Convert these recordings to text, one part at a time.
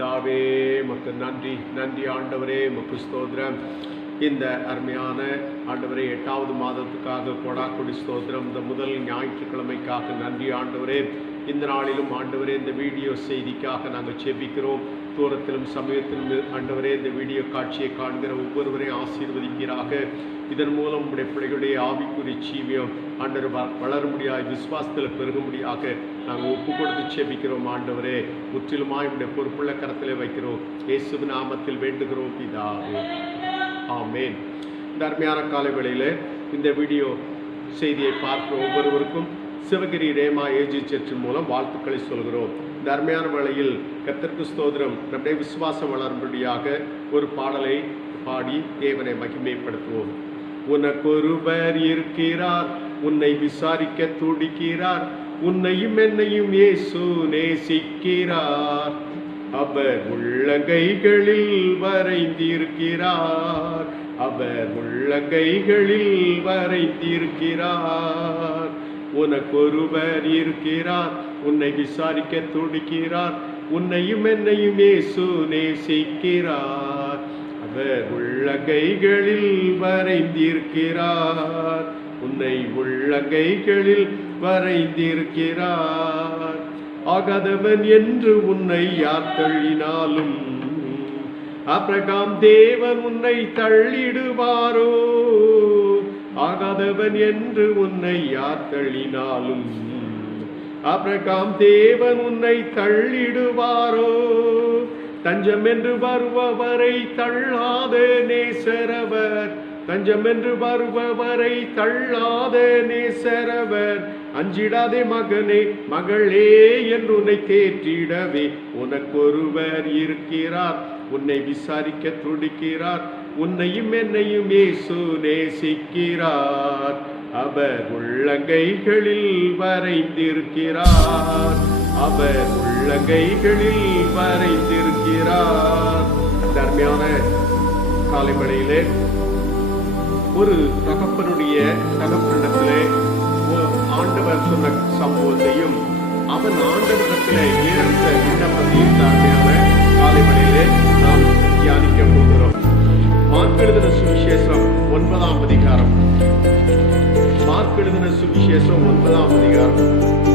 தாவே மக்கு நன்றி நன்றி ஆண்டவரே மக்கு ஸ்தோத்திரம். இந்த அருமையான ஆண்டவரே 8வது மாதத்துக்காக கொடாக்குடி ஸ்தோத்திரம். இந்த முதல் ஞாயிற்றுக்கிழமைக்காக நன்றி ஆண்டவரே. இந்த நாளிலும் ஆண்டவரே இந்த வீடியோ செய்திக்காக நாங்கள் செபிக்கிறோம். தூரத்திலும் சமயத்திலும் ஆண்டவரே இந்த வீடியோ காட்சியை காண்கிற ஒவ்வொருவரையும் ஆசீர்வதிப்பீராக. இதன் மூலம் உடைய பிள்ளைகளுடைய ஆவிக்குரிய ஜீவியம் ஆண்டவர் வளர முடியாது, விசுவாசத்தில் பெருக முடியாக நாங்கள் ஒப்பு கொடுத்து செபிக்கிறோம். ஆண்டவரே முற்றிலுமாய் உடைய பொறுப்புள்ள கரத்திலே வைக்கிறோம். இயேசுவின் நாமத்தில் வேண்டுகிறோம் பிதாவே, ஆமேன். இந்த அருமையான காலை வேளையில் இந்த வீடியோ செய்தியை பார்க்கிற ஒவ்வொருவருக்கும் சிவகிரி ரேமா ஏஜி சர்ச்சின் மூலம் வாழ்த்துக்களை சொல்கிறோம். இந்த அருமையான வேளையில் கர்த்தருக்கு ஸ்தோத்திரம். நம்முடைய விசுவாசம் வளரும்படியாக ஒரு பாடலை பாடி தேவனை மகிமைப்படுத்துவோம். உனக்கொருவர் இருக்கிறார், உன்னை விசாரிக்க துடிக்கிறார், உன்னையும் என்னையும் இயேசு நேசிக்கிறார். அவர் உள்ளங்கைகளில் வரைந்திருக்கிறார், அவர் உள்ளங்கைகளில் வரைந்திருக்கிறார். உனக்கொருவர் இருக்கிறார், உன்னை விசாரிக்க துடிக்கிறார், உன்னையும் என்னையும் இயேசு நேசிக்கிறார். அவர் உள்ளங்கைகளில் வரைந்திருக்கிறார், உன்னை உள்ளங்கைகளில் வரைந்திருக்கிறார். ஆகாதவன் என்று உன்னை யார் தள்ளினாலும் ஆபிரகாம் தேவன் உன்னை தள்ளிடுவாரோ? ஆகாதவன் என்று உன்னை யார் தள்ளினாலும் ஆபிரகாம் தேவன் உன்னை தள்ளிடுவாரோ? தஞ்சம் என்று வருபவரை தள்ளாத நேசரவர், தஞ்சம் என்று வருபவரை தள்ளாத நேசரவர். அஞ்சிடாதே மகனே மகளே என்று உன்னை தேற்றிடவே உனக்கொருவர் இருக்கிறார், உன்னை விசாரிக்க துடிக்கிறார், உன்னையும் என்னையும் இயேசு நேசிக்கிறார். அவர் உள்ளங்கைகளில் வரைந்திருக்கிறார், அவர் உள்ளங்கைகளில் வரைந்திருக்கிறார். தர்மையான காலை வேளையிலே ஒரு தகப்பனிடத்திலே ஆண்டவர் சொன்ன சம்பவத்தையும் அவன் ஆண்டவரிடத்திலே ஏற்ற விண்ணப்பத்தையும் தர்மையான காலை வேளையிலே நாம் தியானிக்க போகிறோம். மார்க் எழுதின சுவிசேஷம் 9ஆம் அதிகாரம், மார்க் எழுதின சுவிசேஷம் 9ஆம் அதிகாரம்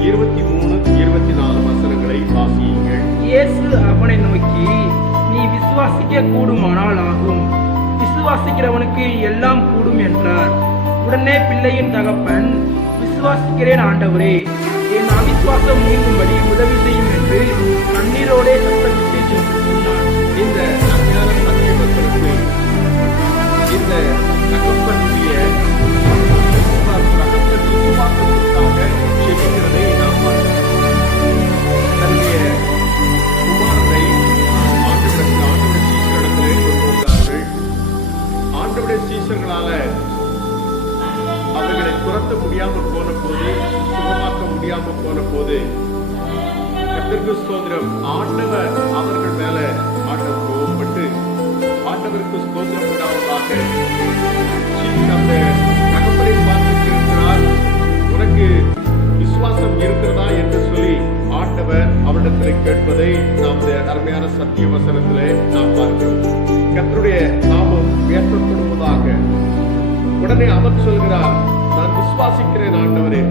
23-24 வசனங்களை வாசியுங்கள். இயேசு அவனை நோக்கி, நீ விசுவாசிக்க கூடுமானால் ஆகும், விசுவாசிக்கிறவனுக்கு எல்லாம் கூடும் என்றார். உடனே பிள்ளையின் தகப்பன், விசுவாசிக்கிறேன் ஆண்டவரே, என் அவிசுவாசம் நீங்கும்படி உதவி செய்யும் என்று கண்ணீரோடே சத்தமிட்டு சொன்னார். இந்த அருமையான சத்தியத்திற்கு இந்த தகப்பனுடைய விசுவாசத்திற்காக செபிக்கிறதை நாம் பார்க்கிறோம். தன்னுடைய குமாரனை ஆண்டவருடைய சீசர்களிடத்திலே கொண்டு வந்தார்கள். ஆண்டவருடைய சீசர்களால அவர்களை துரத்த முடியாமல் போன போது, சுகமாக்க முடியாமல் போன போது, கர்த்தருக்கு ஸ்தோத்திரம், ஆண்டவர் அவர்கள் மேல ஆண்டவர் கோபப்பட்டு ஆண்டவருக்கு ஸ்தோத்திரம் உண்டாவதாக அந்த தகப்பனை பார்த்து இருக்கிறார், உனக்கு விசுவாசம் இருக்கிறதா என்று சொல்லி ஆண்டவர் அவரிடத்தில் கேட்பதை நாம் அருமையான சத்திய வசனத்திலே நாம் பார்க்கிறோம். கர்த்தருடைய நாமம் உயர்த்தப்படுவதாக. உடனே அவர் சொல்கிறார், நான் விசுவாசிக்கிறேன் ஆண்டவரே,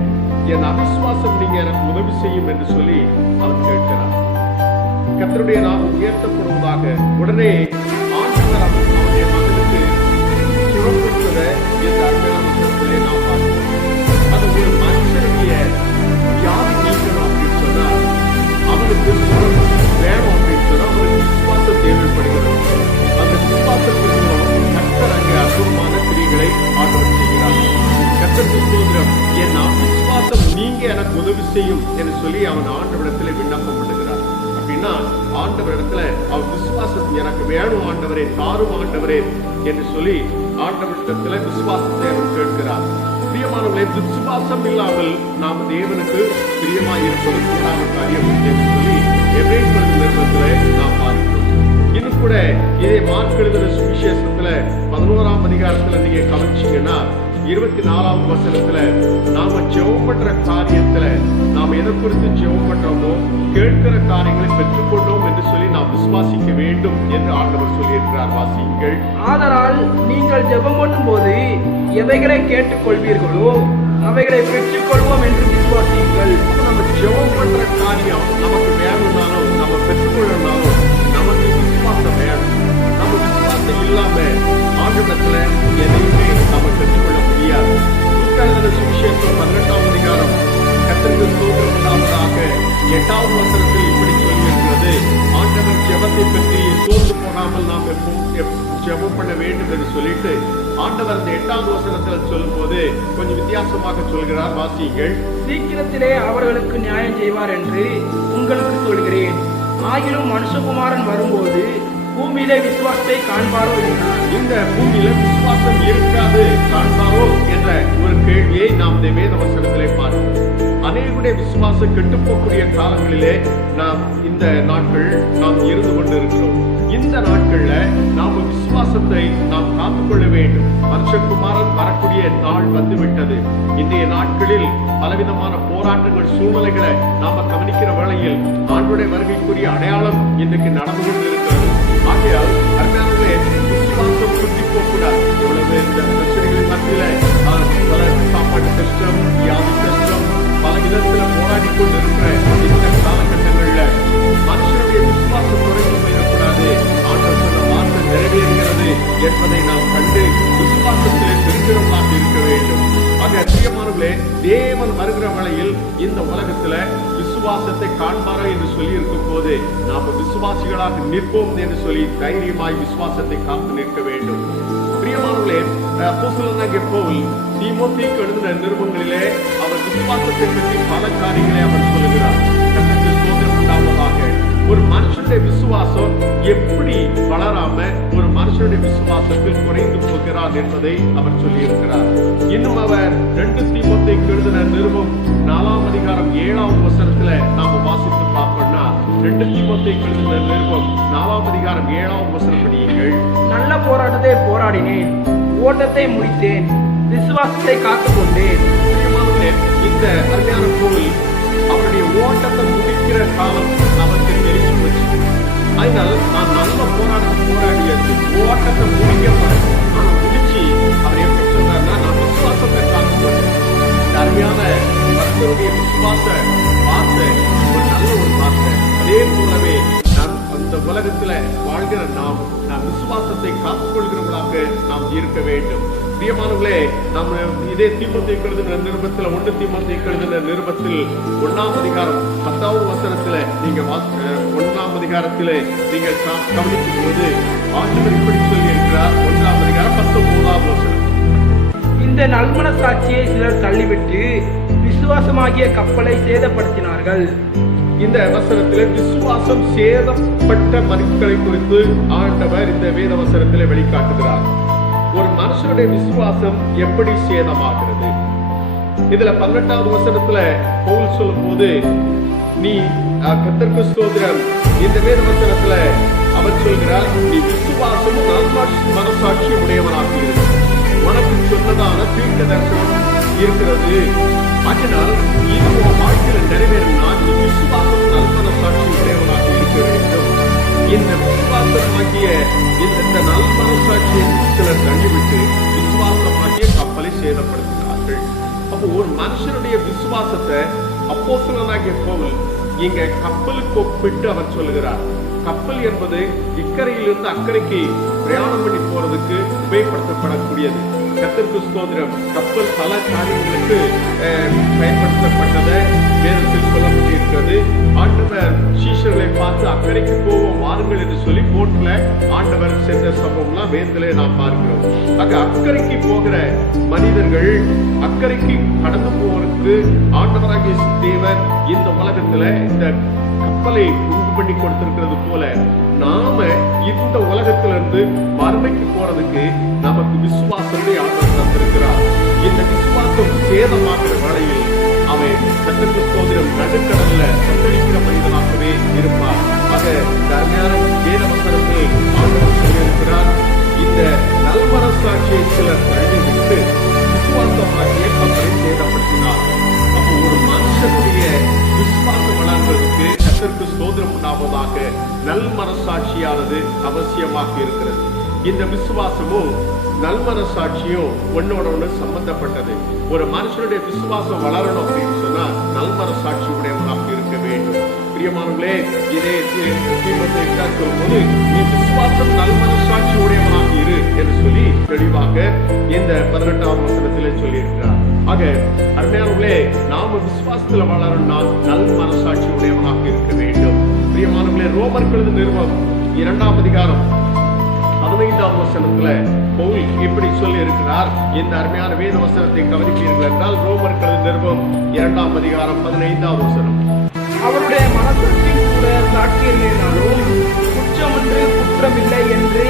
என் அவிசுவாசம் நீங்க எனக்கு உதவி செய்யும் என்று சொல்லி அவர் கேட்கிறார். கர்த்தருடைய நாமம் உயர்த்தப்படுவதாக. உடனே ஆண்டவர் அவருடைய மகனுக்கு சுரப்படுவதை இந்த அருமையான வசனத்திலே நாம் பார்க்கிறோம். அது ஒரு மனுஷனுடைய வியாதி நீக்கணும் அப்படின்னு சொன்னால் அவனுக்கு சுரம் வேணும் அப்படின்னு சொன்னால் அவனுக்கு விசுவாசம் தேவைப்படுகிறது. அந்த விசுவாசத்திற்கு கர்த்தர் அங்கே அற்புதமான கிரியைகளை ஆண்டவர் செய்கிறார். கர்த்தருக்கு ஸ்தோத்திரம், என் விசுவாசம் நீங்க எனக்கு உதவி செய்யும் என்று சொல்லி அவன் ஆண்டவரிடத்தில் விண்ணப்பம் பண்ணுகிறார். அப்படின்னா ஆண்டவரிடத்துல அவன் விசுவாசம் எனக்கு வேணும் ஆண்டவரே, தாரும் ஆண்டவரே என்று சொல்லி ஆண்டவரிடத்துல விசுவாசத்தை அவன் கேட்கிறார். பிரியமானவர்களே, விசுவாசம் இல்லாமல் நாம் தேவனுக்கு பிரியமாய் இருப்பது கூடாத காரியம் என்று சொல்லி எபிரேயர் நிருபத்திலே நாம் பார்க்கிறோம். இன்னும் கூட இதே மார்க் எழுதின சுவிசேஷத்துல 11ஆம் அதிகாரத்துல நீங்க கவனிச்சீங்கன்னா 24ஆம் வசனத்துல நாம ஜெபம் பண்ற காரியத்துல நாம் எதை குறித்து ஜெபம் பண்றோமோ கேட்கிற காரியங்களை பெற்றுக்கொண்டோம் என்று சொல்லி நாம் விசுவாசிக்க வேண்டும் என்று ஆண்டவர் சொல்லியிருக்கிறார். வாசியுங்கள். ஆதலால் நீங்கள் ஜெபம் பண்ணும்போது எவைகளை கேட்டுக்கொள்வீர்களோ அவைகளை பெற்றுக்கொள்வோம் என்று விசுவாசியுங்கள். நம்ம ஜெபம் பண்ற காரியம் நமக்கு வேணும்னாலும் நம்ம பெற்றுக்கொள்ளனாலும் நமக்கு விசுவாசம் வேணும். நம்ம விசுவாசம் இல்லாம ஆண்டவரத்துல எதையுமே நம்ம பெற்றுக்கொள்ள முடியாது. லூக்கா சுவிசேஷம் 18ஆம் அதிகாரம் கர்த்தருக்கு ஸ்தோத்திரம் உண்டாவதாக 8வது வசனத்தில் இப்படி சொல்லியிருக்கிறது. ஆண்டவர் ஜெபத்தை பற்றி சோர்ந்து போகாமல் நாம் ஜெபம் பண்ண வேண்டும் என்று சொல்லிட்டு ஆண்டவர் அந்த 8வது வசனத்தில் சொல்லும் போது கொஞ்சம் வித்தியாசமாக சொல்கிறார். வாசியுங்கள். சீக்கிரத்திலே அவர்களுக்கு நியாயம் செய்வார் என்று உங்களுக்கு சொல்கிறேன். ஆகிலும் மனுஷகுமாரன் வரும்போது பூமியிலே விசுவாசத்தை காண்பாரோ என்றார். இந்த பூமியில விசுவாசம் இருக்காது காண்பாரோ என்ற ஒரு கேள்வியை நாம் இந்த வேத வசனத்திலே பார்க்கிறோம். அநேகருடைய விசுவாசம் கெட்டுப்போக்கூடிய காலங்களிலே நாம் இந்த நாட்கள் நாம் இருந்து கொண்டிருக்கிறோம். இந்த நாட்கள்ல நாம் விசுவாசத்தை நாம் காத்துக்கொள்ள வேண்டும். மனுஷகுமாரன் வரக்கூடிய நாள் வந்துவிட்டது. இன்றைய நாட்களில் பலவிதமான போராட்டங்கள் சூழ்நிலைகளை நாம கவனிக்கிற வேளையில் ஆண்டுடைய வருகைக்குரிய அடையாளம் இன்றைக்கு நடந்து கொண்டிருக்கிறது. ஆகையால் அருமையானவர்களே, விசுவாசம் குத்தி போகக்கூடாது. இவ்வளவு இந்த பிரச்சனைகளின் மத்தியில பல சாப்பாட்டு கஷ்டம், வியாதி கஷ்டம், பல விதத்துல போராடி கொண்டு இருக்கிற இந்த காலகட்டங்கள்ல மனுஷனுடைய விசுவாசம் குறைந்து போயிடக்கூடாது. ஆண்டவர் சொன்ன வார்த்தை நிறைவேறுகிறது என்பதை நாம் கண்டு விசுவாசத்திலே பெருகிறவர்களாக இருக்க வேண்டும். ஆக பிரியமானவர்களே, தேவன் வருகிற வேளையில் இந்த உலகத்துல விசுவாசத்தை காண்பாரா என்று சொல்லி இருக்கும் போது நாம் விசுவாசிகளாக நிற்போம் என்று சொல்லி தைரியமாய் விசுவாசத்தை காத்து நிற்க வேண்டும். பிரியமானவர்களே, அப்போஸ்தலனாகிய பவுல் தீமோத்தேயுக்கு எழுதின நிருபங்களிலே அவர் விசுவாசத்தை பற்றி பல காரியங்களை அவர் சொல்லுகிறார். கர்த்தருக்கு ஸ்தோத்திரம் உண்டாவதாக. ஒரு மனுஷனுடைய விசுவாசம் எப்படி வளராம ஒரு மனுஷனுடைய விசுவாசத்தில் குறைந்து போகிறார் என்பதை அவர் சொல்லி இருக்கிறார். இன்னும் அவர் 2 தீமோத்தேயுக்கு எழுதின நிருபம் 4ஆம் அதிகாரம் 7ஆம் வசனத்துல நாம வாசித்து பார்ப்போம்னா 2 தீமோத்தேயுக்கு எழுதின நிருபம் 4ஆம் அதிகாரம் 7ஆம் வசனம் படியுங்கள். நல்ல போராட்டத்தை போராடினேன், ஓட்டத்தை முடித்தேன், விசுவாசத்தை காத்துக்கொண்டேன். இந்த அருமையான கோவில் அவருடைய ஓட்டத்தை முடிக்கிற காலம் அவருக்கு தெரிஞ்சு போச்சு. அதனால் நான் நல்ல போராட்டத்தை போராடியது, ஓட்டத்தை முடிக்கப்படும். ஆனா முடிச்சு அவர் எப்படி சொல்றாருன்னா, நான் விசுவாசத்தை காத்துக்கொண்டேன். இந்த அருமையான பக்தருடைய விசுவாச வார்த்தை ஒரு நல்ல ஒரு வார்த்தை. அதே போலவே நான் அந்த உலகத்துல வாழ்கிற நாம் விசுவாசத்தை காத்துக்கொள்கிறவர்களாக நாம் இருக்க வேண்டும். பிரியமானவர்களே, நம்ம இதே தீமோத்தேயுக்கு எழுதின நிருபத்தில் 1 தீமோத்தேயுக்கு எழுதின நிருபத்தில் 1ஆம் அதிகாரம் 10வது வசனத்துல நீங்க 1ஆம் அதிகாரத்திலே நீங்கள் கவனிக்கும் போது ஆண்டவர் இப்படி சொல்லி இருக்கிறார். 1ஆம் அதிகாரம் 19ஆம் வசனம். இந்த நல்மனசாட்சியை சிலர் தள்ளிவிட்டு விசுவாசமாகிய கப்பலை சேதப்படுத்தினார்கள். இந்த வசனத்திலே விசுவாசம் சேதப்பட்ட மனுக்களை குறித்து ஆண்டவர் இந்த வேத வசனத்திலே வெளிக்காட்டுகிறார். ஒரு மனுஷனுடைய விசுவாசம் எப்படி சேதமாகிறது? இதுல 18வது வசனத்துல பவுல் சொல்லும் போது, நீ கர்த்தருக்கு ஸ்தோத்திரம், இந்த வேத வசனத்துல அவர் சொல்கிறார், நீ விசுவாசமும் நல்ல மனசாட்சி உடையவனாக இருக்கு. உனக்கு சொன்னதான தீர்க்க தரிசனம் இருக்கிறது. அதனால் இது உன் வாழ்க்கையில் நிறைவேறினால் நீ விசுவாசமும் நல்ல மனசாட்சி உடையவனாக இருக்க வேண்டும். இந்த விசுவாசமாகிய இந்த நல் மனசாட்சியை சிலர் தள்ளிவிட்டு விசுவாசமாகிய கப்பலை சேதப்படுத்தினார்கள். அப்போ ஒரு மனுஷனுடைய விசுவாசத்தை அப்போஸ்தலனாகிய பவுல் இங்க கப்பலுக்கு ஒப்பிட்டு அவர் சொல்லுகிறார். கப்பல் என்பது இக்கரையிலிருந்து அக்கறைக்கு பிரயாணம் பண்ணி போறதுக்கு உபயோகப்படுத்தப்படக்கூடியது. கர்த்தருக்கு ஸ்தோத்திரம். கப்பல் பல காரியங்களுக்கு பயன்படுத்தப்பட்டதை வேதத்தில் சொல்லப்பட்டிருக்கிறது. ஆண்டவர் சீஷர்களை பார்த்து அக்கறைக்கு போவோம் வாருங்கள் என்று சொல்லி போட்ல ஆண்டவர் சென்ற சம்பவம்லாம் வேதத்திலே நாம் பார்க்கிறோம். ஆக அக்கறைக்கு போகிற மனிதர்கள் அக்கறைக்கு கடந்து போவதற்கு ஆண்டவராகிய தேவன் இந்த உலகத்துல இந்த கப்பலை உண்டு பண்ணி கொடுத்திருக்கிறது போல நாம இந்த உலகத்திலிருந்து மறுமைக்கு போறதுக்கு நமக்கு விசுவாசத்தை ஆண்டவர் தந்திருக்கிறார். இந்த விசுவாசம் சேதமாகிற வேளையில் அவன் கர்த்தருக்கு ஸ்தோத்திரம் நடுக்கடல்ல தத்தளிக்கிற மனிதனாகவே இருப்பார். ஆக தர்மையான வேத வசனத்தை ஆண்டவர் சொல்லியிருக்கிறார். இந்த நல்மனசாட்சியை சிலர் தள்ளிவிட்டு விசுவாசமாகிய கப்பலை சேதப்படுத்தினார். அப்போ ஒரு மனுஷனுடைய விசுவாசம் வளர்வதற்கு கர்த்தருக்கு ஸ்தோத்திரம் உண்டாவதாக நல் மனசாட்சியானது அவசியமாக இருக்கிறது. இந்த விசுவாசமும் நல் மனசாட்சியும் ஒன்னோட ஒன்று சம்பந்தப்பட்டது. ஒரு மனுஷனுடைய விசுவாசம் வளரணும் அப்படின்னு சொன்னா நல் மனசாட்சி உடையவனாக இருக்க வேண்டும். பிரியமானவர்களே, இதே சொல்லும்போது நீ விசுவாசம் நல் மனசாட்சி உடையவனாக இரு என்று சொல்லி தெளிவாக இந்த 18ஆம் வசனத்திலே சொல்லியிருக்கிறார். ஆக அருமையானவர்களே, நாம விசுவாசத்துல வளரணும்னா நல் மனசாட்சி உடையவனாக இருக்க வேண்டும். பிரியமானவர்களே, ரோமர்கள் நிறுவனம் 2ஆம் அதிகாரம் 15ஆம் வசனத்துல பவுல் இப்படி சொல்லி இருக்கிறார். இந்த அருமையான வேத வசனத்தை கவனிப்பீர்கள் என்றால் ரோமர்கள் நிறுவனம் 2ஆம் அதிகாரம் 15ஆம் வசனம். அவருடைய மனசாட்சியும் கூட சாட்சியினாலும் குற்றமொன்று குற்றமில்லை என்று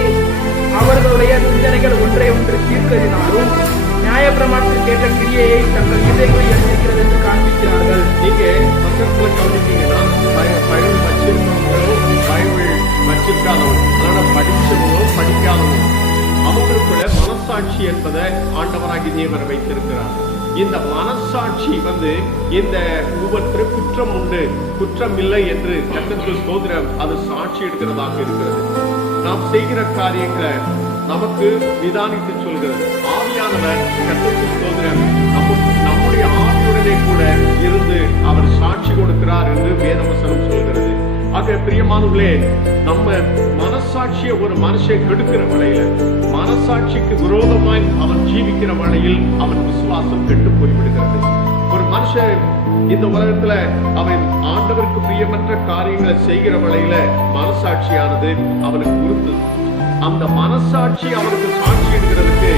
அவர்களுடைய சிந்தனைகள் ஒன்றை ஒன்று தீர்க்கதினாலும் நியாயப்பிரமாணத்தில் கேட்ட கிரியையை தங்கள் இதயங்களில் எழுதியிருக்கிறது என்று காண்பிக்கிறார்கள். நீங்க வசனத்துல கவனித்தீங்கன்னா பைபிள் வச்சிருக்கவங்களோ பைபிள் வச்சிருக்காதவங்க, ஆனா படிச்சவங்களோ படிக்காதவங்க, அவங்களுக்குள்ள மனசாட்சி என்பதை ஆண்டவராகி தேவன் வைத்திருக்கிறார். இந்த மனசாட்சி இந்த ஒவ்வொருத்தரும் குற்றம் உண்டு குற்றம் இல்லை என்று கர்த்தருக்கு ஸ்தோத்திரம் அது சாட்சி எடுக்கிறதாக இருக்கிறது. நாம் செய்கிற காரியங்களை நமக்கு நிதானித்து சொல்கிறது. ஆவியானவர் கர்த்தருக்கு ஸ்தோத்திரம் நம்முடைய ஆவியுடனே கூட இருந்து அவர் சாட்சி கொடுக்கிறார் என்று வேதவசனம் சொல்கிறது. ஆக பிரியமானவர்களே, நம்ம மனசாட்சியை ஒரு மனுஷன் கெடுக்கிற வழியில, மனசாட்சிக்கு விரோதமாய் அவன் ஜீவிக்கிற வழியில் அவன் விசுவாசம் கெட்டு போய்விடுகிறது. ஒரு மனுஷன் இந்த உலகத்துல அவன் ஆண்டவருக்கு பிரியமற்ற காரியங்களை செய்கிற வழியில மனசாட்சியானது அவனுக்கு உறுத்து. அந்த மனசாட்சி அவனுக்கு சாட்சி எடுக்கிறதுக்கு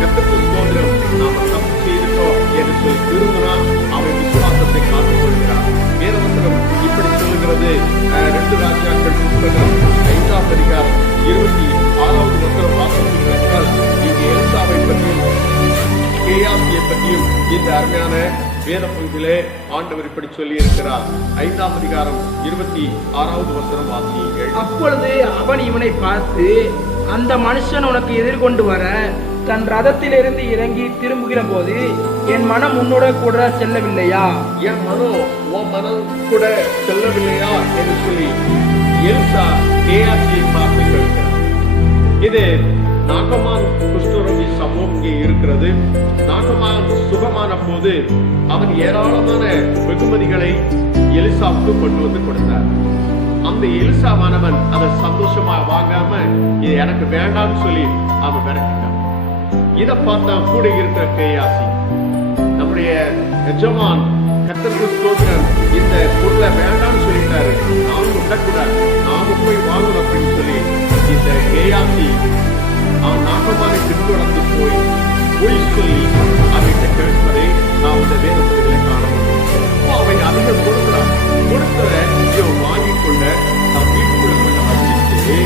கர்த்தருக்கு ஸ்தோத்திரம் நாம தப்பு செய்திருக்கோம் என்று சொல்லி திரும்பினா அவன் விசுவாசத்தை காத்துக் கொள்கிறான். வேதவசனம் இப்படி சொல்லுகிறது. 2 ராஜாக்கள் புத்தகம் 5ஆம் அதிகாரம் 26வது வசனம் வாசிக்கிறீர்கள். இங்கே எலிசாவை பற்றியும் கேயாசியை பற்றியும் இந்த அருமையான வேத பகுதியிலே ஆண்டவர் இப்படி சொல்லி இருக்கிறார். 5ஆம் அதிகாரம் 26வது வசனம் வாசியுங்கள். அப்பொழுது அவன் இவனை பார்த்து, அந்த மனுஷன் உனக்கு எதிர்கொண்டு வர தன் ரதத்திலிருந்து இறங்கி திரும்புகிற போது என் மனம் உன்னோட கூட செல்லவில்லையா? என் மனம் உன் மனம் கூட செல்லவில்லையா என்று சொல்லி எலிசா கேயாசியை பார்த்து கேட்கிறார். இது நாகமான் குஷ்டரோகி சம்பவம் இங்கே இருக்கிறது. நாகமான் சுகமான போது அவன் ஏராளமான வெகுமதிகளை எலிசாவுக்கு கொண்டு வந்து கொடுத்தார். அந்த எலிசாவானவன் அதை சந்தோஷமா வாங்காம இது எனக்கு வேண்டாம்னு சொல்லி அவன் விரட்டினான். இதை பார்த்தா கூட இருக்கிற கேயாசி, நம்முடைய எஜமான் கர்த்தருக்கு ஸ்தோத்திரம் இந்த பொருளை வேண்டாம்னு சொல்லிட்டாரு, நாமும் விடக்கூடாது, நாம போய் வாங்கணும் அப்படின்னு சொல்லி இந்த கேயாசி அவன் நாகமானை பின்தொடர்ந்து போய் சொல்லி அவன்கிட்ட கேட்பதை நாம் இந்த வேத பகுதியில காண முடியும். அவன் அதிகம் கொடுக்கிறான். கொடுத்ததை இவன் வாங்கிக் கொண்ட தன் வீட்டுக்குள்ள கொஞ்சம் வச்சுட்டு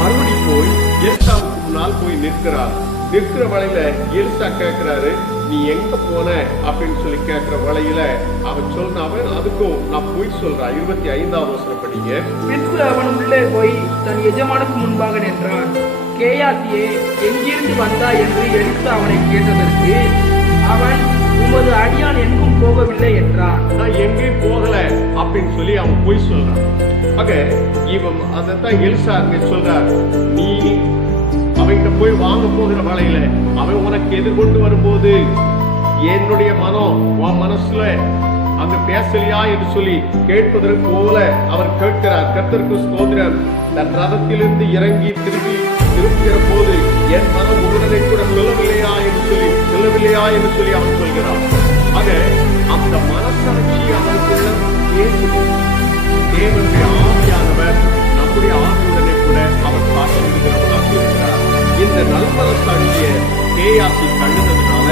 மறுபடி போய் எலிசாவுக்கு முன்னால் போய் நிற்கிறார். நிற்கிற வழியில எலிசா கேட்கிறாரு, நீ எங்க போன அப்படின்னு சொல்லி கேட்கிற வழியில அவன் சொன்னவன் அதுக்கும் நான் போய் சொல்றான். 25ஆம் வசனம் படிங்க. பின்பு அவன் உள்ளே போய் தன் எஜமானுக்கு முன்பாக நின்றான். கேயாசியே, எங்கிருந்து வந்தா என்று எலிசா அவனை கேட்டதற்கு அவன், உமது அடியான் எங்கும் போகவில்லை என்றான். நான் எங்கேயும் போகல அப்படின்னு சொல்லி அவன் போய் சொல்றான். ஆக இவன் அதைத்தான் எலிசா சொல்றார், நீ அவன்கிட்ட போய் வாங்க போகிற வேலையில அவன் உனக்கு எதிர்கொண்டு வரும்போது என்னுடைய மனம் உன் மனசுல அங்க பேசலையா என்று சொல்லி கேட்பதற்கு போல அவர் கேட்கிறார். கர்த்தருக்கு ஸ்தோத்திரம். தன் ரதத்திலிருந்து இறங்கி திரும்புகிற போது என் மனம் உடனே கூட சொல்லவில்லையா என்று சொல்லி அவன் சொல்கிறான். ஆக அந்த மனசாட்சி அவனுக்குள்ள பேசுது. தேவனுடைய ஆவியானவர் நம்முடைய ஆவியுடனே கூட அவர் சாட்சி இருக்கிறவர்களாக இருக்கிறார். இந்த நல்மனசாட்சியை கேயாசி தள்ளுனதுனால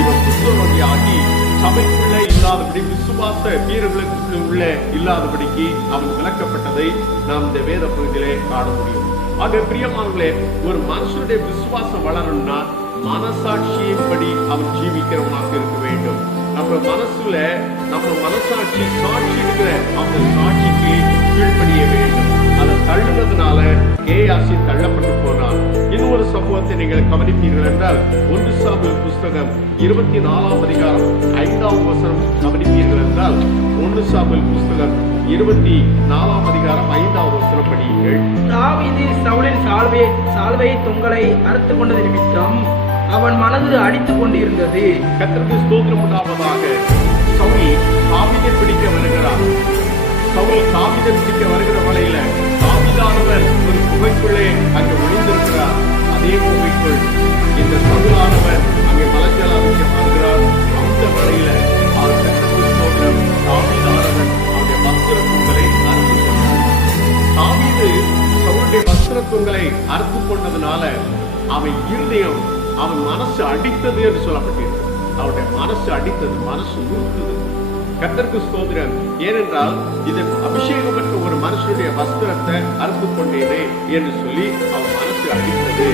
இவன் குஷ்டரோகியாகி சபைக்குள்ளே இல்லாதபடி, விசுவாச வீரர்களுக்கு உள்ளே இல்லாதபடிக்கு அவன் விளக்கப்பட்டதை நாம் இந்த வேத பகுதியிலே காண முடியும். ஆக பிரியமானவர்களே, ஒரு மனுஷனுடைய விசுவாசம் வளரணும்னா மனசாட்சியின்படி அவன் ஜீவிக்கிறவனாக இருக்க வேண்டும். நம்ம மனசுல நம்ம மனசாட்சி சாட்சி இருக்கிற அந்த சாட்சிக்கு கீழ்ப்படிய வேண்டும். அதை தள்ளுனதுனால கேயாசி தள்ளப்பட்டு போனார். இன்னொரு சம்பவத்தை நீங்கள் கவனிப்பீர்கள் என்றால் 1 சாமுவேல் புஸ்தகம் 24ஆம் அதிகாரம் 5ஆம் வசனம் கவனிப்பீர்கள் என்றால் 1 சாமுவேல் புஸ்தகம் 24 அதிகாரம் 5வது வசனம் படியுங்கள். தாவீது சவுலின் சால்வையை தொங்கலை அறுத்து கொண்டது நிமித்தம் அவன் மனது அடித்துக் கொண்டிருந்தது. கர்த்தருக்கு ஸ்தோத்திரம் உண்டாவதாக. சவுல் தாவீதை பிடிக்க வருகிறார். சவுல் தாவீதை பிடிக்க வருகிற வேளையில தாவீதானவர் ஒரு குகைக்குள்ளே அங்கே ஒளிந்திருக்கிறார். அதே குகைக்குள் இந்த சவுலானவர் அங்கே மலஜலாபிக்க வருகிறார். அந்த வேளையில கர்த்தருக்கு ஸ்தோத்திரம், தாவீதானவர் அவருடைய வஸ்திர துங்களை அறுத்து கொண்டார். தாவீது சவுலுடைய வஸ்திர துங்களை அறுத்து கொண்டதுனால அவன் இருதயம், அவன் மனசு அடித்தது என்று சொல்லப்பட்டிருக்கிறது. அவருடைய மனசு அடித்தது, மனசு உறுத்தது. கர்த்தருக்கு ஸ்தோத்திரம். ஏனென்றால் இது அபிஷேகம் பெற்ற ஒரு மனுஷனுடைய வஸ்திரத்தை அறுத்து கொண்டேனே என்று சொல்லி அவன் மனசு அடித்தது.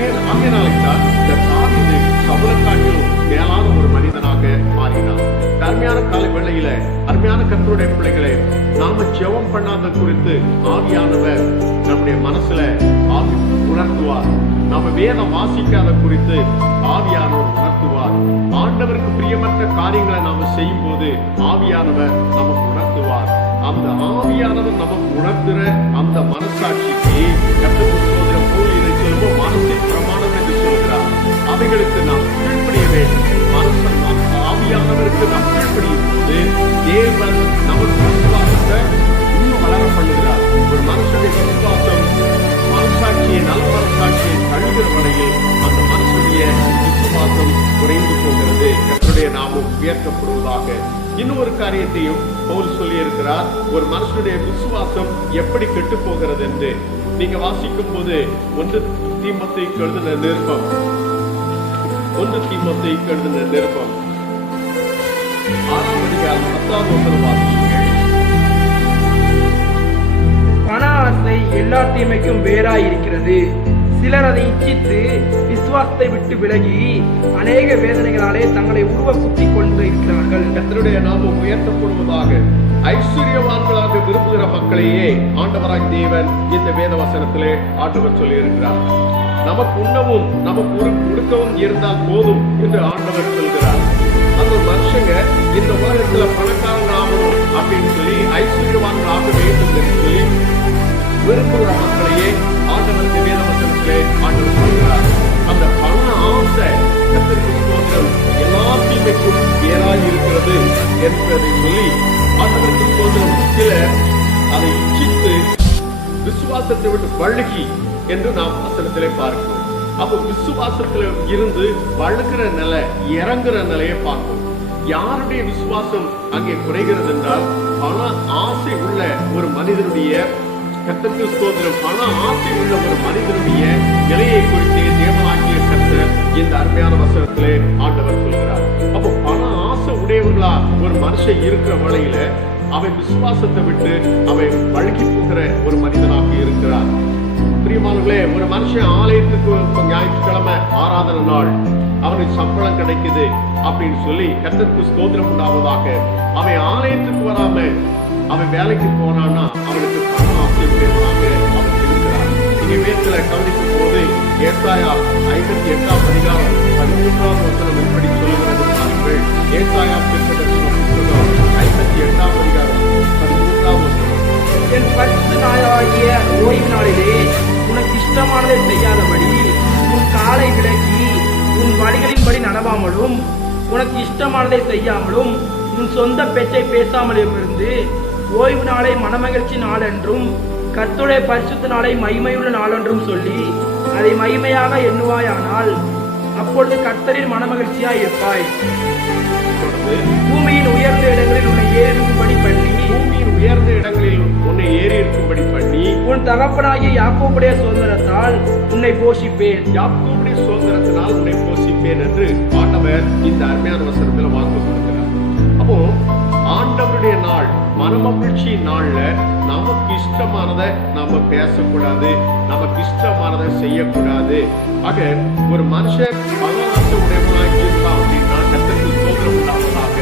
ஏன் ஆகியனால்தான் இந்த தாவீது சவுலுக்காட்டிலும் மேலான ஒரு மனிதனாக மாறினான். அருமையான கால வேளையில அருமையான கர்த்தருடைய பிள்ளைகளை, நாம ஜெபம் பண்ணாத குறித்து ஆவியானவர் நம்முடைய மனசுல ஆவி உணர்த்துவார். நாம வேதம் வாசிக்காத குறித்து ஆவியானவர் உணர்த்துவார். ஆண்டவருக்கு பிரியமற்ற காரியங்களை நாம செய்யும் போது ஆவியானவர் நமக்கு உணர்த்துவார். அந்த ஆவியானவர் நமக்கு உணர்த்துற அந்த மனசாட்சிக்கு கர்த்தருக்கு ஸ்தோத்திரம், போல் இதை சொல்லுவோம் மனசின் பிரமாணம் என்று சொல்கிறார். அவைகளுக்கு நாம் கீழ்ப்படிய வேண்டும். ஆவியானவருக்கு நாம் கீழ்ப்படியும் போது தேவன் நமக்கு விசுவாசத்தை இன்னும் வளர பண்ணுகிறார். ஒரு மனுஷனுடைய விசுவாசம் மனசாட்சியை, நல்ல மனசாட்சியை தழுகிற வரையில் அந்த மனுஷனுடைய விசுவாசம் குறைந்து போகிறது. கர்த்தருடைய நாமம் உயர்த்தப்படுவதாக. இன்னும் ஒரு காரியத்தையும் பவுல் சொல்லி இருக்கிறார். ஒரு மனுஷனுடைய விசுவாசம் எப்படி கெட்டு போகிறது என்று நீங்க வாசிக்கும் போது 1 தீமோத்தேயுக்கு எழுதின நிருபம் 6ஆம் அதிகாரம் 10வது வசனம் வாசியுங்கள். பண ஆசை எல்லா தீமைக்கும் வேறாய் இருக்கிறது. சிலர் அதை இச்சித்து விசுவாசத்தை விட்டு விலகி அநேக வேதனைகளாலே தங்களை உருவ குத்தி கொண்டு இருக்கிறார்கள். கர்த்தருடைய நாமம் உயர்த்தப்படுவதாக. ஐஸ்வர்யவான்களாக விரும்புகிற மக்களையே ஆண்டவராய் தேவன் இந்த வேத வசனத்திலே ஆண்டவர் சொல்லி இருக்கிறார். நமக்கு உண்ணவும் நமக்கு உடுக்கவும் இருந்தால் போதும் என்று ஆண்டவர் சொல்கிறார். அந்த மனுஷங்க இந்த உலகத்துல பணக்காரங்க ஆகணும் அப்படின்னு சொல்லி ஐஸ்வர்யவான்கள் ஆக வேண்டும் என்று சொல்லி விரும்புகிற மக்களையே ஆண்டவருக்கு வேத வசனத்திலே ஆண்டவர் சொல்கிறார். அந்த பண ஆசை கர்த்தருக்கு ஸ்தோத்திரம் எல்லா தீமைக்கும் வேறாய் இருக்கிறது என்பதை சொல்லி ஆண்டவருக்கு ஸ்தோத்திரம் சிலர் அதை இச்சித்து விசுவாசத்தை விட்டு வழுகி என்று நாம் வசனத்திலே பார்க்கிறோம். அப்போ விசுவாசத்துல இருந்து வழுகிற நிலை, இறங்குற நிலையை பார்க்கிறோம். யாருடைய விசுவாசம் அங்கே குறைகிறது என்றால் பண ஆசை உள்ள ஒரு மனிதனுடைய, கர்த்தருக்கு ஸ்தோத்திரம், பண ஆசை உள்ள ஒரு மனிதனுடைய நிலையை குறித்து தேவனாகிய கர்த்தர் இந்த அருமையான வசனத்திலே ஆண்டவர் சொல்கிறார். அப்போ பண ஆசை உடையவர்களா ஒரு மனுஷன் இருக்கிற வேளையில அவன் விசுவாசத்தை விட்டு அவன் வழுகி போகிற ஒரு மனிதனாக இருக்கிறார். பிரியமானவர்களே, ஒரு மனுஷன் ஆலயத்துக்கு ஞாயிற்றுக்கிழமை ஆராதனை நாள் அவனுக்கு சம்பளம் கிடைக்குது அப்படின்னு சொல்லி கர்த்தருக்கு ஸ்தோத்திரம் உண்டாவதாக. அவன் ஆலயத்துக்கு வராம அவன் வேலைக்கு போனான்னா அவனுக்கு பண ஆசை உடையவனாக அவன் இருக்கிறார். இங்க வேதத்துல கவனிக்கும் போது ஏசாயா 58ஆம் அதிகாரம் 13ஆம் வசனம் இப்படி சொல்லுகிறது பாருங்கள். ஏசாயா தீர்க்கதரிசன புத்தகம் 58ஆம் அதிகாரம் 13ஆம் வசனம். என் பரிசுத்த நாளாகிய ஓய்வு நாளிலே உனக்கு இஷ்டமானதை செய்யாதபடி உன் காலை விலக்கி உன் வழிகளின்படி நடவாமலும் உனக்கு இஷ்டமானதை செய்யாமலும் உன் சொந்த பேச்சை பேசாமலும் இருந்து ஓய்வு நாளை மனமகிழ்ச்சி நாள் என்றும் கர்த்தருடைய பரிசுத்த நாளை மகிமையுள்ள நாள் என்றும் சொல்லி அதை மகிமையாக எண்ணுவாயானால் அப்பொழுது கர்த்தரின் மனமகிழ்ச்சியாய் இருப்பாய். பூமியின் உயர்ந்த இடங்களில் உன்னை ஏறி இருக்கும்படி பண்ணி உன் தகப்பனாகிய யாக்கோபுடைய சுதந்திரத்தால் உன்னை போஷிப்பேன். யாக்கோபுடைய சுதந்திரத்தினால் உன்னை போஷிப்பேன் என்று ஆண்டவர் இந்த அருமையான வசனத்தில் வாக்கு கொடுக்கிறார். அப்போ ஆண்டவருடைய நாள், மனமகிழ்ச்சி நாள்ல நமக்கு இஷ்டமானதை நாம பேசக்கூடாது, நமக்கு இஷ்டமானதை செய்யக்கூடாது. ஆக ஒரு மனுஷன் பணஆசை உடையவனாக இருப்பான் அப்படின்னா கர்த்தருக்கு ஸ்தோத்திரம் உண்டாவதாக.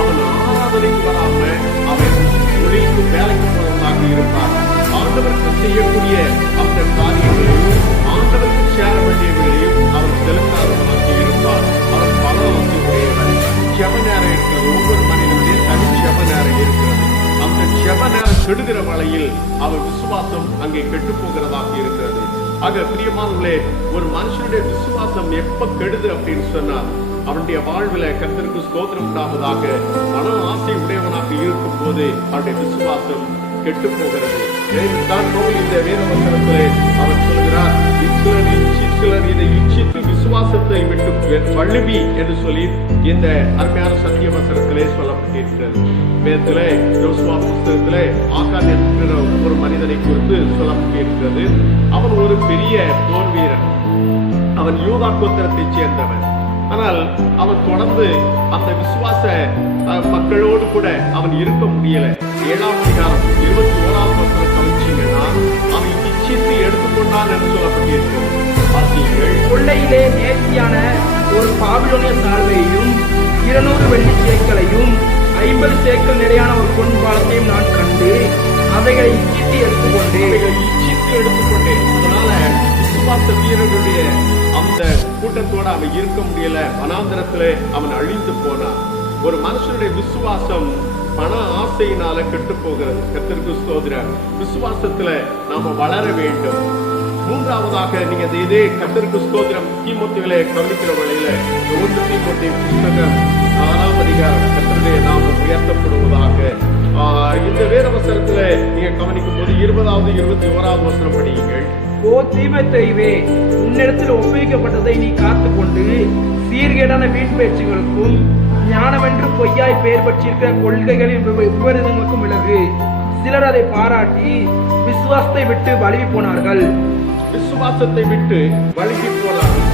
அவன் ஆராதனைக்கு வராம அவன் தொழிலுக்கு வேலைக்கு போறவனாக இருப்பான். ஆண்டவருக்கு செய்யக்கூடிய அந்த காரியங்களையும் ஆண்டவருக்கு சேர வேண்டியவர்களையும் அவன் செலுத்தாதவனாக இருப்பான். அவன் பணஆசை உடையவன். ஜெப நேரம் இருக்கிறது, ஒவ்வொரு மனிதனுடைய தனி ஜெப நேரம் இருக்கிறது. அந்த ஜெப நேரம் கெடுகிற வேளையில் அவன் விசுவாசம் அங்கே கெட்டு போகிறதாக இருக்கிறது. ஆக பிரியமானவர்களே, ஒரு மனுஷனுடைய விசுவாசம் எப்ப கெடுது அப்படின்னு சொன்னா அவனுடைய வாழ்வில கர்த்தருக்கு ஸ்தோத்திரம் உண்டாவதாக மன ஆசை உடையவனாக இருக்கும் போது அவனுடைய விசுவாசம் கெட்டு போகிறது. தான் இந்த வேத வசனத்திலே அவர் சொல்கிறார், சிலர் இதை இச்சித்து விசுவாசத்தை விட்டு வழுவி என்று சொல்லி இந்த அருமையான சத்திய வசனத்திலே சொல்லப்பட்டிருக்கிறது. வேதத்திலே யோசுவா புஸ்தகத்திலே ஆகான் என்கிற ஒரு மனிதனை குறித்து சொல்லப்பட்டிருக்கிறது. அவன் ஒரு பெரிய போர் வீரன். அவன் யூதா கோத்திரத்தைச் சேர்ந்தவன். ஆனால் அவன் தொடர்ந்து அந்த விசுவாச மக்களோடு கூட அவன் இருக்க முடியல. 7ஆம் அதிகாரம் 21ஆம் வசனம் கவனிச்சீங்கன்னா அவன் இச்சித்து எடுத்துக்கொண்டான் என்று சொல்லப்பட்டிருக்கிறது. கொள்ளையிலே நேர்த்தியான ஒரு பாபிலோனிய சால்வையையும் 200 வெள்ளி சேக்கலையும் 50 சேக்கல் நிறையான ஒரு பொன் பாலத்தையும் நான் கண்டு அவைகளை இச்சித்து எடுத்துக்கொண்டேன். அதனால விசுவாச வீரர்களுடைய அந்த கூட்டத்தோட அவன் இருக்க முடியல. வனாந்தரத்துல அவன் அழிந்து போனான். ஒரு மனுஷனுடைய விசுவாசம் பண ஆசையினால கெட்டு போகிறது. கர்த்தருக்கு ஸ்தோத்திரம். விசுவாசத்துல நாம வளர வேண்டும். மூன்றாவதாக நீங்க இதே கர்த்தருக்கு ஸ்தோத்திரம் தீமோத்தேயுவிலே கவனிக்கிற வேளையில 1 தீமோத்தேயு புத்தகம் 6ஆம் அதிகாரம் கர்த்தருடைய நாமம் உயர்த்தப்படுவதாக இந்த வேத வசனத்துல நீங்க கவனிக்கும் போது 20வது 21வது வசனம் படியுங்கள். ஓ தீமோத்தேயுவே, உன்னிடத்தில் ஒப்புவிக்கப்பட்டதை நீ காத்துக்கொண்டு சீர்கேடான வீண் பேச்சுகளுக்கும் ஞானமென்று பொய்யாய் பெயர் பற்றியிருக்கிற கொள்கைகளின் விபரீதங்களுக்கும் விலகு. சிலர் அதை பாராட்டி விசுவாசத்தை விட்டு வழுவி போனார்கள். விசுவாசத்தை விட்டு வழுகி போனார்கள்.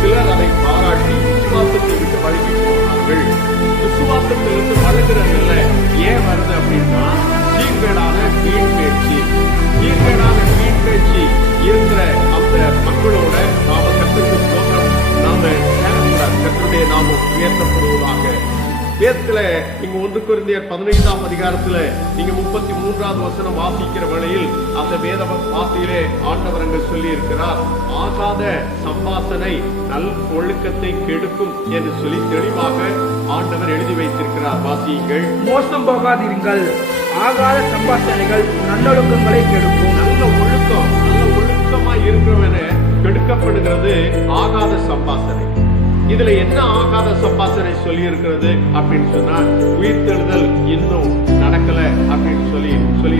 சிலர் அதை பாராட்டி விசுவாசத்தை விட்டு வழுகி போனார்கள். விசுவாசத்திலிருந்து வழுகிற நிலை ஏன் வருது அப்படின்னா சீர்கேடான வீண் பேச்சு இருக்கிற அந்த மக்களோட நாம கர்த்தருக்கு ஸ்தோத்திரம் நாம சேரக்கூடாது. கர்த்தருடைய நாமம் உயர்த்தப்படுவதாக. வேதத்துல நீங்க 1 கொரிந்தியர் 15ஆம் அதிகாரத்துல நீங்க 33வது வசனம் வாசிக்கிற வேளையில் அந்த வேத வார்த்தையிலே ஆண்டவர் அங்கு சொல்லி இருக்கிறார், ஆகாத சம்பாசனை நல் ஒழுக்கத்தை கெடுக்கும் என்று சொல்லி தெளிவாக ஆண்டவர் எழுதி வைத்திருக்கிறார். வாசியுங்கள். மோசம் போகாதீர்கள், ஆகாத சம்பாசனைகள் நல்லொழுக்கங்களை கெடுக்கும். நல்ல ஒழுக்கமா இருக்கிறவன கெடுக்கப்படுகிறது ஆகாத சம்பாசனை. இதுல என்ன ஆகாத சம்பாசனை சொல்லி இருக்கிறது அப்படின்னு சொன்னா உயிர்த்தெழுதல் இன்னும் நடக்கல அப்படின்னு சொல்லி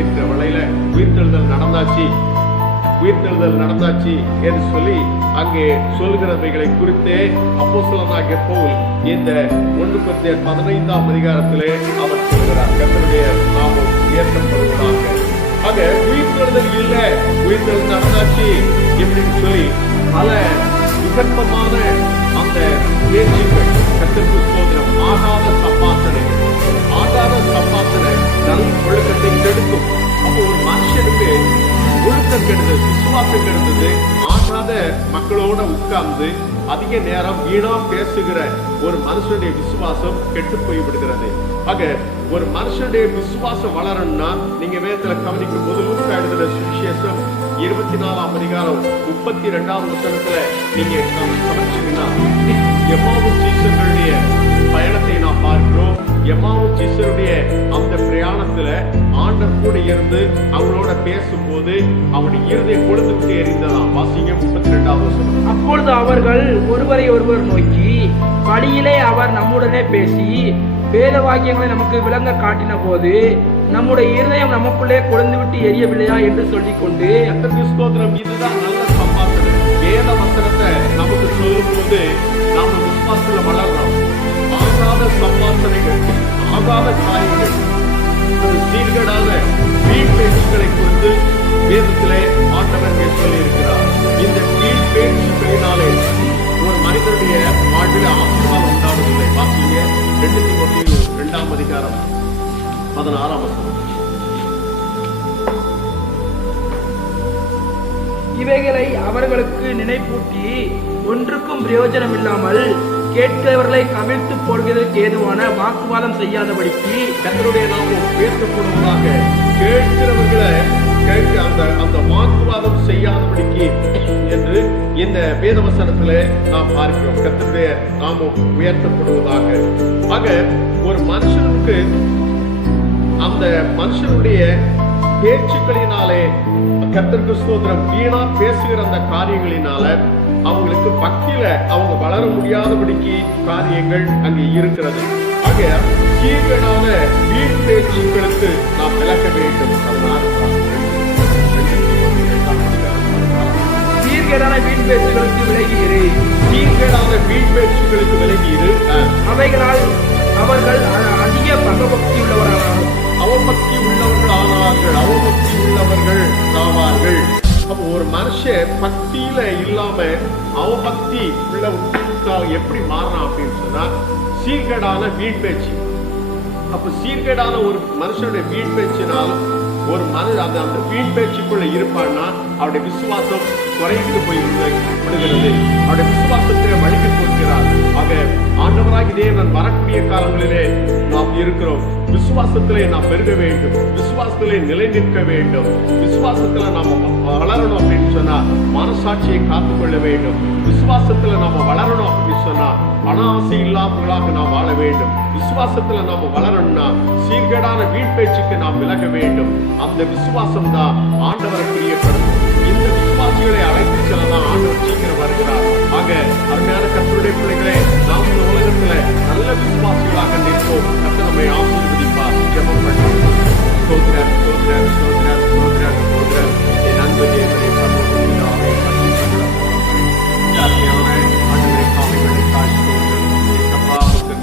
இருக்கிற வேளையில உயிர்த்தெழுதல் நடந்தாச்சு என்று சொல்லி அங்கே சொல்கிறவைகளை குறித்தே அப்போஸ்தலனாகிய பவுல் இந்த 1 கொரிந்தியர் 15ஆம் அதிகாரத்திலே அவர் சொல்கிறார். கர்த்தருடைய நாமம் உயர்த்தப்படுவதாக. ஆக உயிர்த்தெழுதல் இல்ல, உயிர்த்தெழுதல் நடந்தாச்சு இப்படின்னு சொல்லி பல விகற்பமான அந்த பேச்சுக்கள் கர்த்தருக்கு ஸ்தோத்திரம். ஆகாத சம்பாசனை நல் ஒழுக்கத்தை கெடுக்கும். அப்போ ஒரு மனுஷனுக்கு ஒழுக்கம் கெடுதல், விசுவாசம் கெடுத்தது ஆகாத மக்களோட உட்கார்ந்து அதிக நேரம் வீணா பேசுகிற ஒரு மனுஷனுடைய விசுவாசம் கெட்டு போய் விடுகிறது. ஆக ஒரு மனுஷனுடைய விசுவாசம் வளரணும்னா நீங்க வேதத்துல கவனிக்கும் போது லூக்கா எழுதின சுவிசேஷம் 24ஆம் அதிகாரம் 32வது வசனத்துல நீங்க கவனிச்சீங்கன்னா எம்மாவூர் சீசர்களுடைய பயணத்தை நாம் பார்க்கிறோம். எம்மாவூர் சீசருடைய அந்த பிரயாணத்துல ஆண்டவர் கூட இருந்து அவங்களோட பேசும்போது அவனுடைய இருதயம் கொழுந்துவிட்டு எரிந்ததாம். வாசிங்க 32வது வசனம். அப்பொழுது அவர்கள் ஒருவரை ஒருவர் நோக்கி, வழியிலே அவர் நம்முடனே பேசி வேத வாக்கியங்களை நமக்கு விளங்க காட்டின போது நம்முடைய இருதயம் நமக்குள்ளே கொழுந்து விட்டு எரியவில்லையா என்று சொல்லிக் கொண்டு ஸ்தோத்திரம். இதுதான் நல்ல சம்பாசனை. வேத வசனத்தை நமக்கு சொல்லும் போது நாம விசுவாசத்துல வளர்றோம். ஆகாத சம்பாசனைகள், ஆகாத காரியங்கள், அது சீர்கேடான வீண் பேச்சுக்களை குறித்து வேதத்திலே ஆண்டவர் சொல்லி இருக்கிறார். இந்த வீண் பேச்சுக்களினாலே ஒரு மனிதனுடைய வாழ்வில் ஆசீர்வாதம் உண்டாவதில்லை. வாசிங்க 2 தீமோத்தேயு 2ஆம் அதிகாரம் 16ஆம் வசனம். இவைகளை அவர்களுக்கு நினைப்பூட்டி ஒன்றுக்கும் பிரயோஜனம் இல்லாமல் கேட்கிறவர்களை கவிழ்த்து போடுவதற்கு ஏதுவான வாக்குவாதம் செய்யாதபடிக்கு கர்த்தருடைய நாமம் உயர்த்தப்படுவதாக. கேட்கிறவர்களை அந்த வாக்குவாதம் செய்யாதபடிக்கு என்று இந்த வேதவசனத்திலே நாம் பார்க்கிறோம். கர்த்தருடைய நாமம் உயர்த்தப்படுவதாக. ஆக ஒரு மனுஷனுக்கு அந்த மனுஷனுடைய பேச்சுக்களினாலே, கர்த்தருக்கு ஸ்தோத்திரம், வீணா பேசுகிற அந்த காரியங்களினால அவங்களுக்கு பக்தியில அவங்க வளர முடியாதபடிக்கு காரியங்கள் அங்கே இருக்கிறது. ஆக சீர்கேடான வீண் பேச்சுக்களுக்கு நாம் விளக்க வேண்டும். சீர்கேடான வீண் பேச்சுகளுக்கு விலகியிரு. சீர்கேடான வீண் பேச்சுக்களுக்கு விலகியிரு. அவைகளால் அவர்கள் அதிக பகபக்தி உள்ளவர்களானார்கள். அவபக்தி உள்ளவர்கள் ஆவார்கள். அப்போ ஒரு மனுஷன் பக்தியில இல்லாம அவபக்தி உள்ளவர்களாக எப்படி மாறலாம் அப்படின்னு சொன்னா, சீர்கேடான வீண் பேச்சு. அப்ப சீர்கேடான ஒரு மனுஷனுடைய வீண் பேச்சினால் ஒரு மனிதன் அந்த வீண் பேச்சுக்குள்ள இருப்பான்னா அவருடைய விசுவாசம் குறைந்து போய்விடுகிறது. அவருடைய விசுவாசத்திலே வழிக்கு போகிறார். ஆக ஆண்டவராகி தேவன் வரக்கூடிய காலங்களிலே நாம் இருக்கிறோம். விசுவாசத்திலே நாம் பெருக வேண்டும். விசுவாசத்திலே நிலை நிற்க வேண்டும். விசுவாசத்துல நாம வளரணும் அப்படின்னு சொன்னா மனசாட்சியை காத்துக்கொள்ள வேண்டும். விசுவாசத்துல நாம வளரணும் அப்படின்னு சொன்னா பண ஆசை இல்லாதவர்களாக நாம் வாழ வேண்டும். விசுவாசத்துல நாம வளரணும்னா சீர்கேடான வீண் பேச்சுக்கு நாம் விலக வேண்டும். அந்த விசுவாசம் தான் ஆண்டவரை பிரியப்படும். இந்த விசுவாசிகளை அழைத்து செல்லதான் ஆண்டவர் சீக்கிரம் வருகிறார். ஆக அருமையான கர்த்தருடைய பிள்ளைகளே, நாம் இந்த உலகத்துல நல்ல விசுவாசிகளாக நிற்போம். கர்த்தர் நம்மை ஆசீர்வதிப்பார். ஜெபம் பண்ணுவோம். ஸ்தோத்திரம், ஸ்தோத்திரம், ஸ்தோத்திரம், ஸ்தோத்திரம், ஸ்தோத்திரம். என் அன்பு தேவனே, பரலோகத்திலே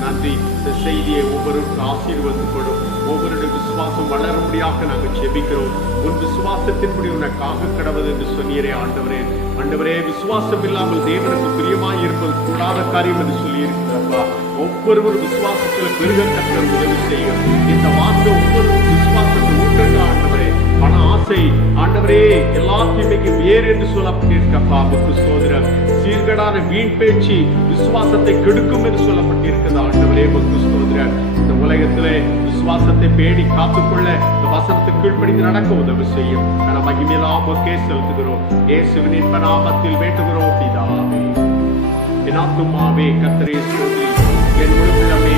நன்றி. இந்த செய்தியை ஒவ்வொருவருக்கும் ஆசீர்வதித்துக் கொள்ளும். ஒவ்வொருடைய விசுவாசம் வளரும்படியாக நாங்கள் ஜெபிக்கிறோம். உன் விசுவாசத்தின்படி உனக்காக கடவுள் என்று சொன்னீரே ஆண்டவரே. ஆண்டவரே, விசுவாசம் இல்லாமல் தேவனுக்கு பிரியமாய் இருப்பது கூடாத காரியம் என்று சொல்லி இருக்கிறப்பா. ஒவ்வொரு விசுவாசத்தில் பெருக கர்த்தர் உதவி செய்யும். இந்த வார்த்தை ஒவ்வொரு விசுவாசத்தை ஊட்டுங்க ஆண்டவரே. பண ஆசை ஆண்டவரே எல்லாத்தையுமே வேறு என்று சொல்லப்பட்டிருக்கப்பா. ஸ்தோத்திரம். சீர்கேடான வீண் பேச்சு விசுவாசத்தை கெடுக்கும் என்று சொல்லப்பட்டிருக்கிறது ஆண்டவரே. ஸ்தோத்திரம். இந்த உலகத்திலே விசுவாசத்தை பேடி காத்துக்கொள்ள இந்த வசனத்தை கீழ்ப்படிந்து நடக்க உதவி செய்யும். மகிமையெல்லாம் செலுத்துகிறோம். இயேசுவின் இன்ப நாமத்தில் வேண்டுகிறோம் பிதாவே. என் ஆத்துமாவே கர்த்தரை ஸ்தோத்திரி. என் முழு உள்ளமே